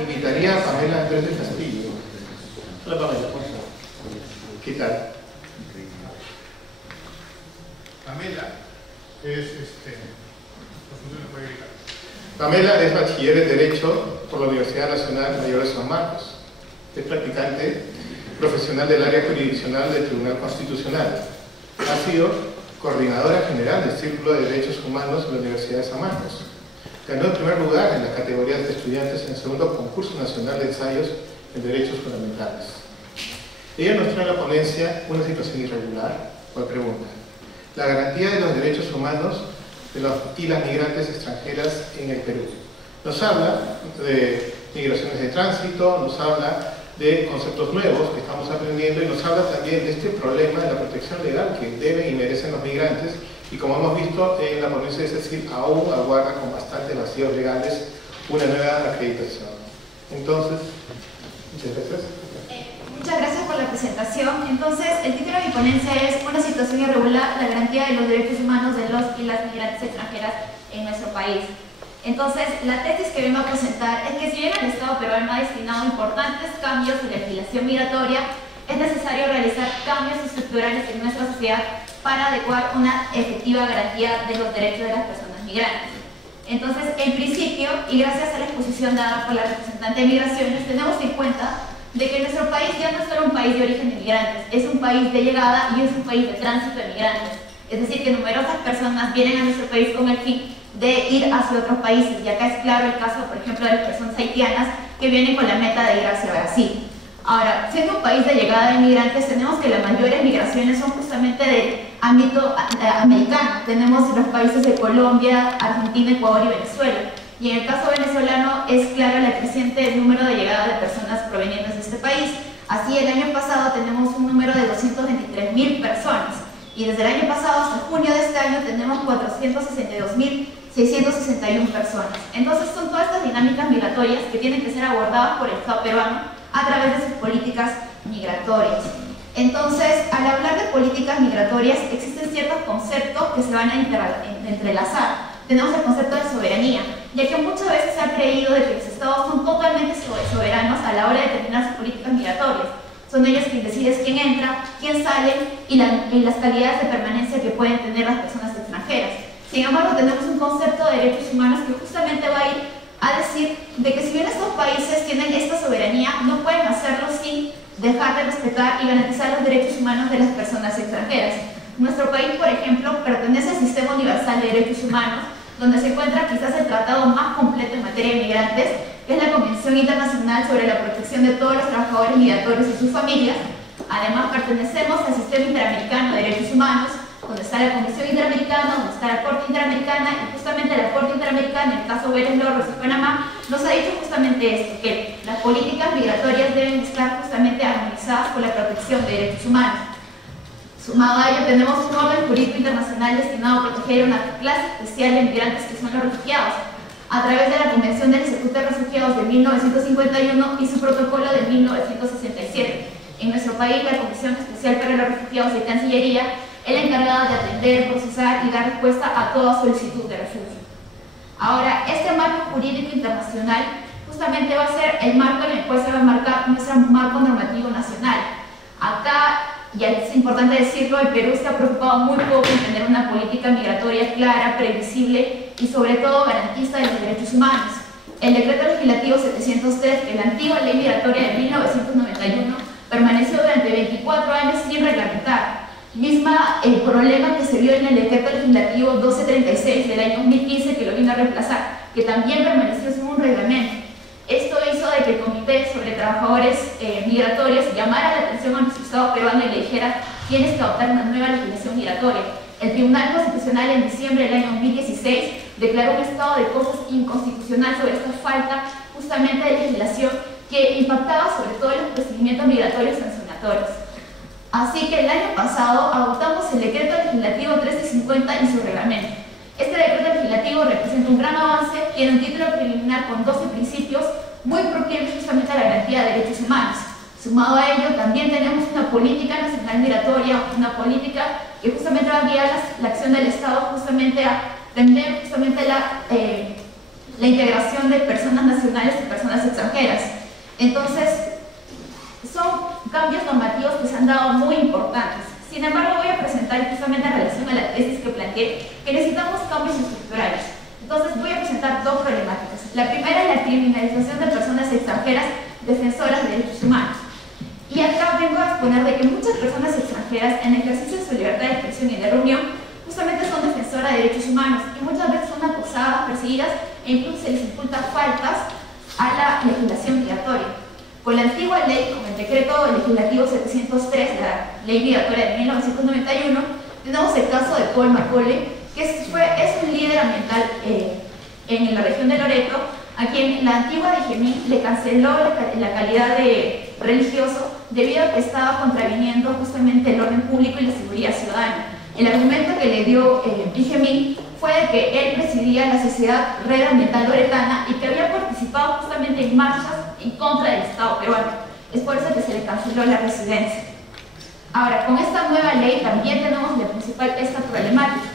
Invitaría a Pamela Andrés del Castillo. Hola Pamela, ¿cómo estás? ¿Qué tal? Pamela es Pamela es bachiller en Derecho por la Universidad Nacional Mayor de San Marcos. Es practicante profesional del área jurisdiccional del Tribunal Constitucional. Ha sido coordinadora general del Círculo de Derechos Humanos de la Universidad de San Marcos. Ganó el primer lugar en las categorías de estudiantes en el segundo concurso nacional de ensayos en derechos fundamentales. Ella nos trae a la ponencia una situación irregular, o pregunta: la garantía de los derechos humanos de los y las migrantes extranjeras en el Perú. Nos habla de migraciones de tránsito, nos habla de conceptos nuevos que estamos aprendiendo y nos habla también de este problema de la protección legal que deben y merecen los migrantes. Y como hemos visto en la ponencia de Cecil, aún aguarda con bastantes vacíos legales una nueva acreditación. Entonces, muchas gracias. Muchas gracias por la presentación. Entonces, el título de mi ponencia es Una situación irregular, la garantía de los derechos humanos de los y las migrantes extranjeras en nuestro país. Entonces, la tesis que vengo a presentar es que si bien el Estado peruano ha destinado importantes cambios en la legislación migratoria, es necesario realizar cambios estructurales en nuestra sociedad para adecuar una efectiva garantía de los derechos de las personas migrantes. Entonces, en principio, y gracias a la exposición dada por la representante de Migraciones, tenemos en cuenta de que nuestro país ya no es solo un país de origen de migrantes, es un país de llegada y es un país de tránsito de migrantes. Es decir, que numerosas personas vienen a nuestro país con el fin de ir hacia otros países, y acá es claro el caso, por ejemplo, de las personas haitianas que vienen con la meta de ir hacia Brasil. Ahora, siendo un país de llegada de migrantes, tenemos que las mayores migraciones son justamente de ámbito americano. Tenemos los países de Colombia, Argentina, Ecuador y Venezuela. Y en el caso venezolano es claro el creciente número de llegada de personas provenientes de este país. Así, el año pasado tenemos un número de 223.000 personas. Y desde el año pasado hasta junio de este año tenemos 462.661 personas. Entonces, son todas estas dinámicas migratorias que tienen que ser abordadas por el Estado peruano a través de sus políticas migratorias. Entonces, al hablar de políticas migratorias, existen ciertos conceptos que se van a entrelazar. Tenemos el concepto de soberanía, ya que muchas veces se ha creído de que los estados son totalmente soberanos a la hora de determinar sus políticas migratorias. Son ellos quienes deciden quién entra, quién sale y las calidades de permanencia que pueden tener las personas extranjeras. Sin embargo, tenemos un concepto de derechos humanos que justamente va a ir a decir de que si bien estos países tienen esta soberanía, no pueden hacerlo sin dejar de respetar y garantizar los derechos humanos de las personas extranjeras. Nuestro país, por ejemplo, pertenece al Sistema Universal de Derechos Humanos, donde se encuentra quizás el tratado más completo en materia de migrantes, que es la Convención Internacional sobre la Protección de todos los trabajadores migratorios y sus familias. Además, pertenecemos al Sistema Interamericano de Derechos Humanos, donde está la Comisión Interamericana, donde está la Corte Interamericana, y justamente la Corte Interamericana, en el caso Vélez Lorros y Panamá, nos ha dicho justamente esto, que las políticas migratorias deben estar justamente armonizadas con la protección de derechos humanos. Sumado a ello, tenemos un orden jurídico internacional destinado a proteger una clase especial de migrantes que son los refugiados, a través de la Convención del Estatuto de Refugiados de 1951 y su protocolo de 1967. En nuestro país, la Comisión Especial para los Refugiados de Cancillería es la encargada de atender, procesar y dar respuesta a toda solicitud de refugio. Ahora, este marco jurídico internacional justamente va a ser el marco en el cual se va a marcar nuestro marco normativo nacional. Acá, y es importante decirlo, el Perú está preocupado muy poco en tener una política migratoria clara, previsible y sobre todo garantista de los derechos humanos. El decreto legislativo 703, que es la antigua ley migratoria de 1991, permaneció durante 24 años sin reglamentar. El problema que se vio en el decreto legislativo 1236 del año 2015, que lo vino a reemplazar, que también permaneció sin un reglamento. Esto hizo de que el Comité sobre Trabajadores Migratorios llamara la atención a nuestro Estado peruano y le dijera: tienes que adoptar una nueva legislación migratoria. El Tribunal Constitucional en diciembre del año 2016 declaró un estado de cosas inconstitucional sobre esta falta justamente de legislación que impactaba sobre todo en los procedimientos migratorios sancionatorios. Así que el año pasado adoptamos el decreto legislativo 1350 y su reglamento. Este decreto legislativo representa un gran avance, tiene un título preliminar con 12 principios muy proclives justamente a la garantía de derechos humanos. Sumado a ello, también tenemos una política nacional migratoria, una política que justamente va a guiar la acción del Estado justamente a tener justamente la integración de personas nacionales y personas extranjeras. Entonces, son cambios normativos que se han dado muy importantes. Sin embargo, voy a presentar justamente en relación a la tesis que planteé que necesitamos cambios estructurales. Entonces, voy a presentar dos problemáticas. La primera es la criminalización de personas extranjeras defensoras de derechos humanos. Y acá vengo a exponer de que muchas personas extranjeras en ejercicio de su libertad de expresión y de reunión justamente son defensoras de derechos humanos y muchas veces son acosadas, perseguidas e incluso se les imputa faltas a la legislación migratoria. Con la antigua ley, con el decreto legislativo 703, la ley migratoria de 1991, tenemos el caso de Paul Macaulay, que es un líder ambiental en la región de Loreto, a quien la antigua DGMIN le canceló la calidad de religioso debido a que estaba contraviniendo justamente el orden público y la seguridad ciudadana. El argumento que le dio DGMIN fue de que él presidía la Sociedad Red Ambiental Loretana y que había participado justamente en marchas en contra del Estado peruano. Es por eso que se le canceló la residencia. Ahora, con esta nueva ley también tenemos esta problemática.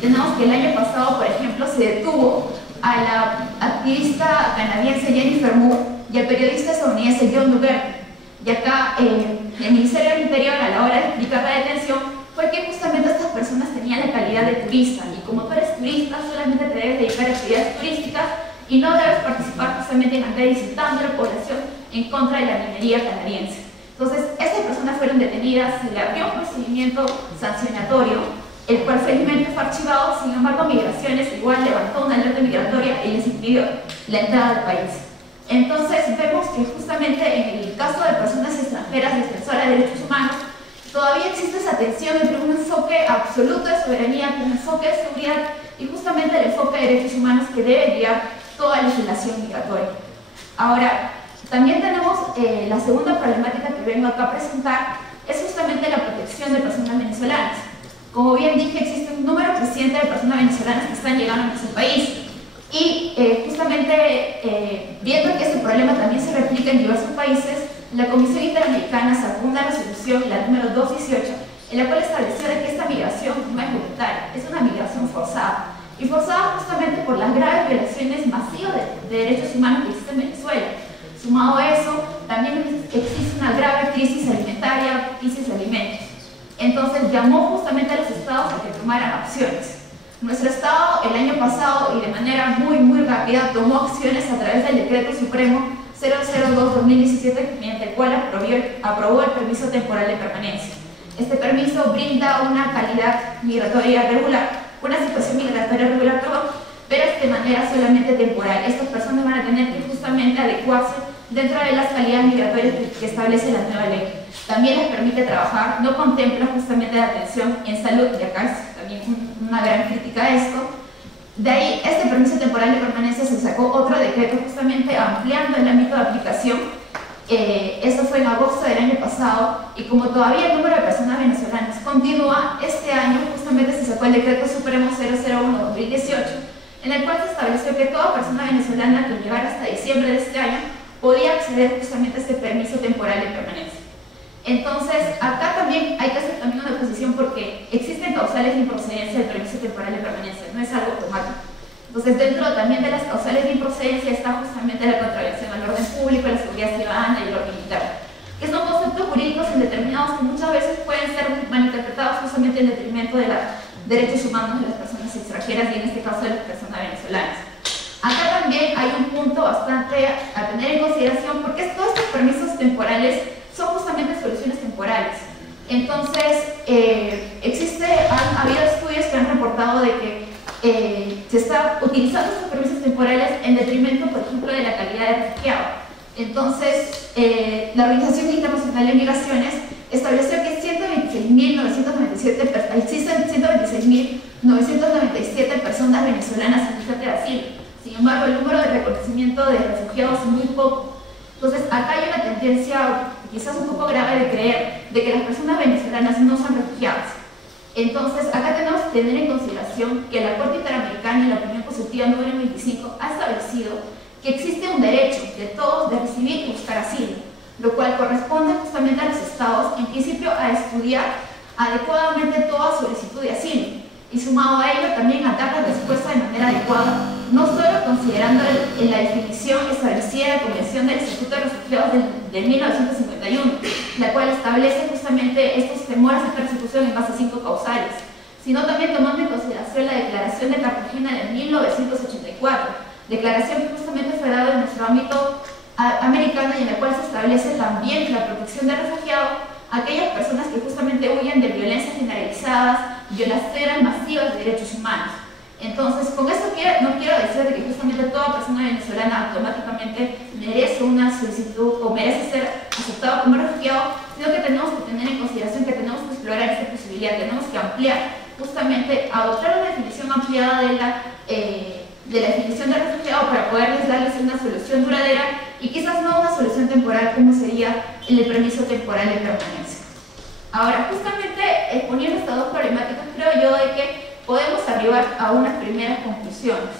Tenemos que el año pasado, por ejemplo, se detuvo a la activista canadiense Jennifer Moore y al periodista estadounidense John Duggar. Y acá el Ministerio del Interior, a la hora de explicar la detención, fue que justamente estas personas tenían la calidad de turista, y como tú eres turista solamente te debes dedicar a actividades turísticas y no debes participar justamente en andar incitando a la población en contra de la minería canadiense. Entonces, estas personas fueron detenidas, se le abrió un procedimiento sancionatorio, el cual felizmente fue archivado. Sin embargo, Migraciones igual levantó una alerta migratoria y les impidió la entrada al país. Entonces, vemos que justamente en el caso de personas extranjeras defensoras de derechos humanos, todavía existe esa tensión entre un enfoque absoluto de soberanía, un enfoque de seguridad y justamente el enfoque de derechos humanos que debe guiar toda legislación migratoria. Ahora, también tenemos la segunda problemática que vengo acá a presentar, es justamente la protección de personas venezolanas. Como bien dije, existe un número creciente de personas venezolanas que están llegando a nuestro país y justamente viendo que este problema también se replica en diversos países, la Comisión Interamericana sacó una resolución, la número 218, en la cual estableció de que esta migración no es voluntaria, es una migración forzada. Y forzada justamente por las graves violaciones masivas de derechos humanos que existen en Venezuela. Sumado a eso, también existe una grave crisis alimentaria, crisis de alimentos. Entonces llamó justamente a los estados a que tomaran acciones. Nuestro estado el año pasado y de manera muy rápida tomó acciones a través del Decreto Supremo 002-2017, mediante el cual aprobó el permiso temporal de permanencia. Este permiso brinda una calidad migratoria regular, una situación migratoria regular, pero es de manera solamente temporal. Estas personas van a tener que justamente adecuarse dentro de las calidades migratorias que establece la nueva ley. También les permite trabajar, no contempla justamente la atención en salud, y acá es también una gran crítica a esto. De ahí, este permiso temporal de permanencia se sacó otro decreto justamente ampliando el ámbito de aplicación. Eso fue en agosto del año pasado, y como todavía el número de personas venezolanas continúa, este año justamente se sacó el Decreto Supremo 001-2018, en el cual se estableció que toda persona venezolana que llegara hasta diciembre de este año podía acceder justamente a este permiso temporal de permanencia. Entonces, acá también hay que hacer también una posición porque existen causales de improcedencia del permiso temporal de permanencia, no es algo automático. Entonces, dentro también de las causales de improcedencia está justamente la contravención al orden público, la seguridad ciudadana y el orden interno, que son conceptos jurídicos indeterminados que muchas veces pueden ser malinterpretados justamente en detrimento de los derechos humanos de las personas extranjeras y en este caso de las personas venezolanas. Acá también hay un punto bastante a tener en consideración porque todos estos permisos temporales son justamente soluciones temporales. Entonces, han habido estudios que han reportado de que se está utilizando estos permisos temporales en detrimento, por ejemplo, de la calidad de refugiado. Entonces, la Organización Internacional de Migraciones estableció que 126.997 personas venezolanas solicitan de asilo. Sin embargo, el número de reconocimiento de refugiados es muy poco. Entonces, acá hay una tendencia quizás un poco grave de creer de que las personas venezolanas no son refugiadas. Entonces, acá tenemos que tener en consideración que la Corte Interamericana en la opinión positiva número 25 ha establecido que existe un derecho de todos de recibir y buscar asilo, lo cual corresponde justamente a los estados, en principio, a estudiar adecuadamente toda solicitud de asilo, y sumado a ello también a dar la respuesta de manera adecuada, no solo considerando en la definición establecida en la Convención del Estatuto de Refugiados de 1951, la cual establece justamente estos temores de persecución en base a 5 causales, sino también tomando en consideración la Declaración de Cartagena de 1984, declaración que justamente fue dada en nuestro ámbito americano y en la cual se establece también la protección del refugiado a aquellas personas que justamente huyen de violencias generalizadas, violaciones masivas de derechos humanos. Entonces, con esto no quiero decir de que justamente toda persona venezolana automáticamente merece una solicitud o merece ser aceptado como refugiado, sino que tenemos que tener en consideración que tenemos que explorar esta posibilidad, tenemos que ampliar, justamente adoptar una definición ampliada de la definición de refugiado para poderles darles una solución duradera y quizás no una solución temporal como sería el permiso temporal de permanencia. Ahora, justamente exponiendo estas dos problemáticas, creo yo de que podemos arribar a unas primeras conclusiones.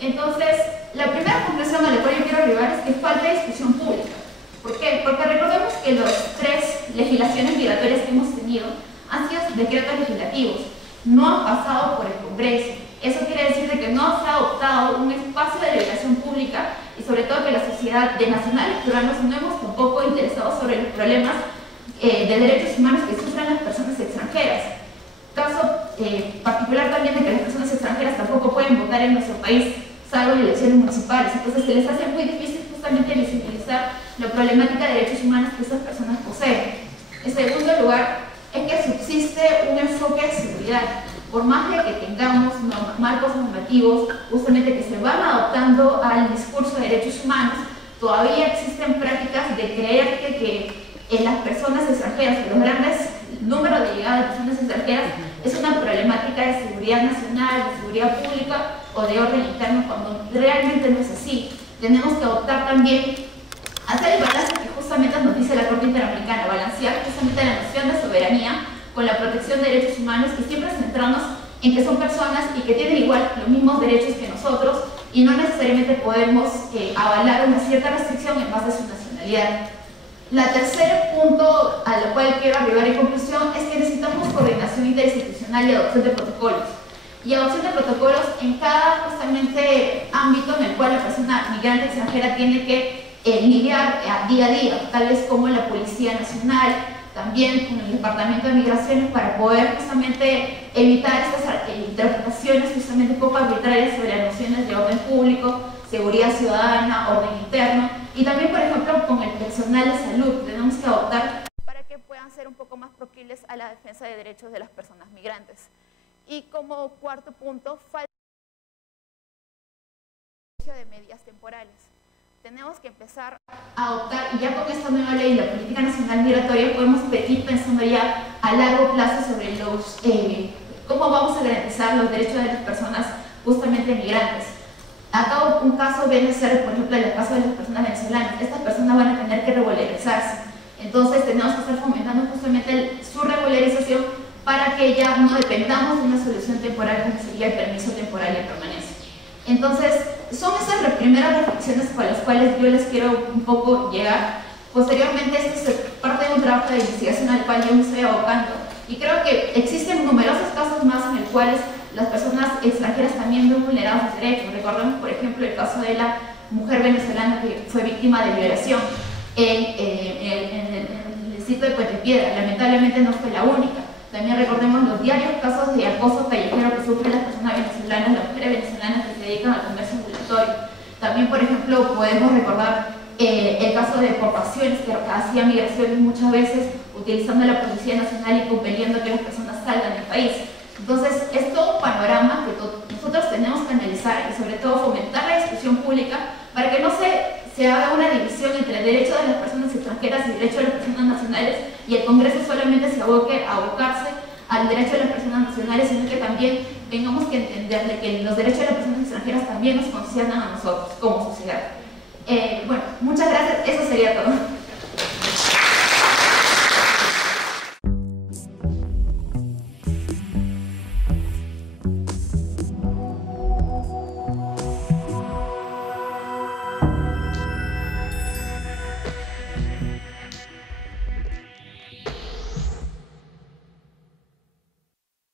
Entonces, la primera conclusión a la cual yo quiero arribar es que falta discusión pública. ¿Por qué? Porque recordemos que las 3 legislaciones migratorias que hemos tenido han sido decretos legislativos, no han pasado por el Congreso. Eso quiere decir de que no se ha adoptado un espacio de deliberación pública y sobre todo que la sociedad de nacionales peruanos no hemos tampoco interesado sobre los problemas de derechos humanos que sufren las personas extranjeras. Caso particular también de que las personas extranjeras tampoco pueden votar en nuestro país, salvo en elecciones municipales. Entonces se les hace muy difícil justamente visibilizar la problemática de derechos humanos que estas personas poseen. En segundo lugar, es que subsiste un enfoque de seguridad. Por más de que tengamos marcos normativos justamente que se van adoptando al discurso de derechos humanos, todavía existen prácticas de creer que las personas extranjeras, los grandes números de llegada de personas extranjeras, es una problemática de seguridad nacional, de seguridad pública o de orden interno, cuando realmente no es así. Tenemos que adoptar también, hacer el balance que justamente nos dice la Corte Interamericana, balancear justamente la noción de soberanía con la protección de derechos humanos y siempre centrarnos en que son personas y que tienen igual los mismos derechos que nosotros y no necesariamente podemos avalar una cierta restricción en base a su nacionalidad. La tercer punto al cual quiero arribar en conclusión es que necesitamos coordinación interinstitucional y adopción de protocolos. Y adopción de protocolos en cada justamente ámbito en el cual la persona migrante extranjera tiene que lidiar día a día, tales como la Policía Nacional, también con el Departamento de Migraciones, para poder justamente evitar estas interpretaciones justamente poco arbitrarias sobre las nociones de orden público, seguridad ciudadana, orden interno, y también, por ejemplo, con el personal de salud tenemos que adoptar para que puedan ser un poco más proclives a la defensa de derechos de las personas migrantes. Y como cuarto punto, falta de medidas temporales. Tenemos que empezar a adoptar, y ya con esta nueva ley, la política nacional migratoria, podemos ir pensando ya a largo plazo sobre cómo vamos a garantizar los derechos de las personas justamente migrantes. Acá un caso viene a ser, por ejemplo, el caso de las personas venezolanas. Estas personas van a tener que regularizarse. Entonces tenemos que estar fomentando justamente su regularización para que ya no dependamos de una solución temporal como sería el permiso temporal de permanencia. Entonces, son esas primeras reflexiones con las cuales yo les quiero un poco llegar. Posteriormente, esto es parte de un trabajo de investigación al cual yo me estoy abocando. Y creo que existen numerosos casos más en los cuales las personas extranjeras también ven vulnerados sus derechos. Recordemos, por ejemplo, el caso de la mujer venezolana que fue víctima de violación en el distrito de Puente Piedra. Lamentablemente no fue la única. También recordemos los diarios casos de acoso callejero que sufren las personas venezolanas, las mujeres venezolanas que se dedican al comercio ambulatorio. También, por ejemplo, podemos recordar el caso de deportaciones que hacía migraciones muchas veces utilizando la Policía Nacional y compeliendo que las personas salgan del país. Entonces, es todo un panorama que nosotros tenemos que analizar y sobre todo fomentar la discusión pública para que no se haga una división entre el derecho de las personas extranjeras y el derecho de las personas nacionales y el Congreso solamente se aboque a abocarse al derecho de las personas nacionales, sino que también tengamos que entender de que los derechos de las personas extranjeras también nos conciernan a nosotros como sociedad. Bueno, muchas gracias, eso sería todo.